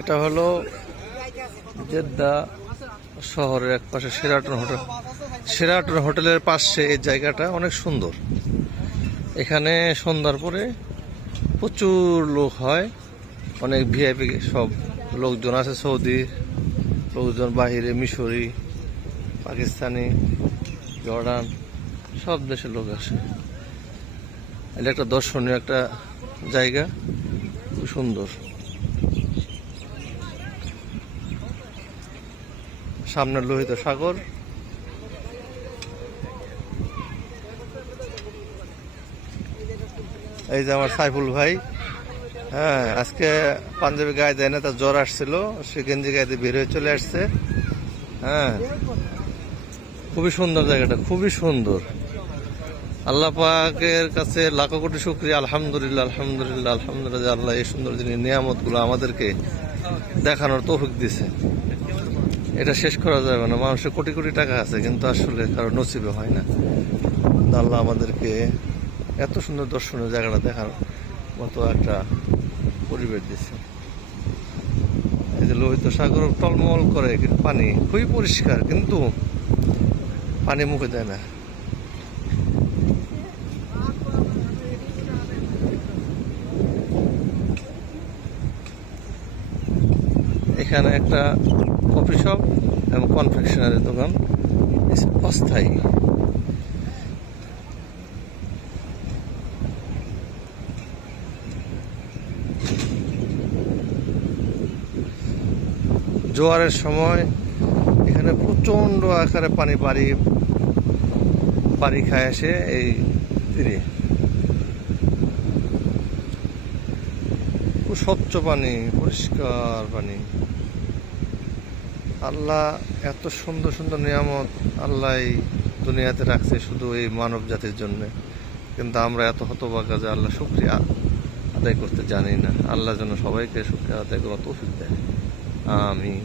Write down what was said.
এটা হলো জেদ্দা শহরের এক পাশে শেরাটন হোটেল। শেরাটন হোটেলের পাশে এই জায়গাটা অনেক সুন্দর। এখানে সন্ধ্যার পরে প্রচুর লোক হয়, অনেক ভিআইপি সব লোকজন আছে, সৌদি লোকজন, বাহিরে মিশরি, পাকিস্তানি, জর্ডান, সব দেশের লোক আসে। এটা একটা দর্শনীয় একটা জায়গা, খুব সুন্দর। সামনে লোহিত সাগর। এই যে আমার সাইফুল ভাই, হ্যাঁ, আজকে পাঞ্জাবি গায়ে দেয় না, তার জ্বর আসছিল, সে গেঞ্জি গায়ে দিয়ে বের হয়ে চলে আসছে। হ্যাঁ, খুবই সুন্দর জায়গাটা, খুবই সুন্দর। আল্লাহ পাকের কাছে লাখো কোটি শুকরিয়া, আলহামদুলিল্লাহ আলহামদুলিল্লাহ আলহামদুলিল্লাহ। আল্লাহ এই সুন্দর জিনিস নিয়ামত গুলো আমাদেরকে দেখানোর তৌফিক দিছে। এটা শেষ করা যাবে না। মানুষের কোটি কোটি টাকা আছে, কিন্তু আসলে কারো নসিবে হয় না। আল্লাহ আমাদেরকে এত সুন্দর দর্শনীয় জায়গাটা দেখার মতো একটা পরিবেশ দিচ্ছে। এই যে লোহিত সাগর টলমল করে পানি, খুবই পরিষ্কার, কিন্তু পানি মুখে দেয় না। এখানে একটা কফি শপ এবং কনফেকশনারি দোকান অস্থায়ী। জোয়ারের সময় এখানে প্রচন্ড আকারে পানি বাড়ি খায় আসে এই তীরে। খুব স্বচ্ছ পানি, পরিষ্কার পানি। আল্লাহ এত সুন্দর সুন্দর নিয়ামত আল্লাহ এই দুনিয়াতে রাখছে শুধু এই মানব জাতির জন্য, কিন্তু আমরা এত হতভাগা যে আল্লাহ শুকরিয়া আদায় করতে জানি না। আল্লাহ যেন সবাইকে শুকরিয়া আদায় করা তৌফিক দেয়। আমিন।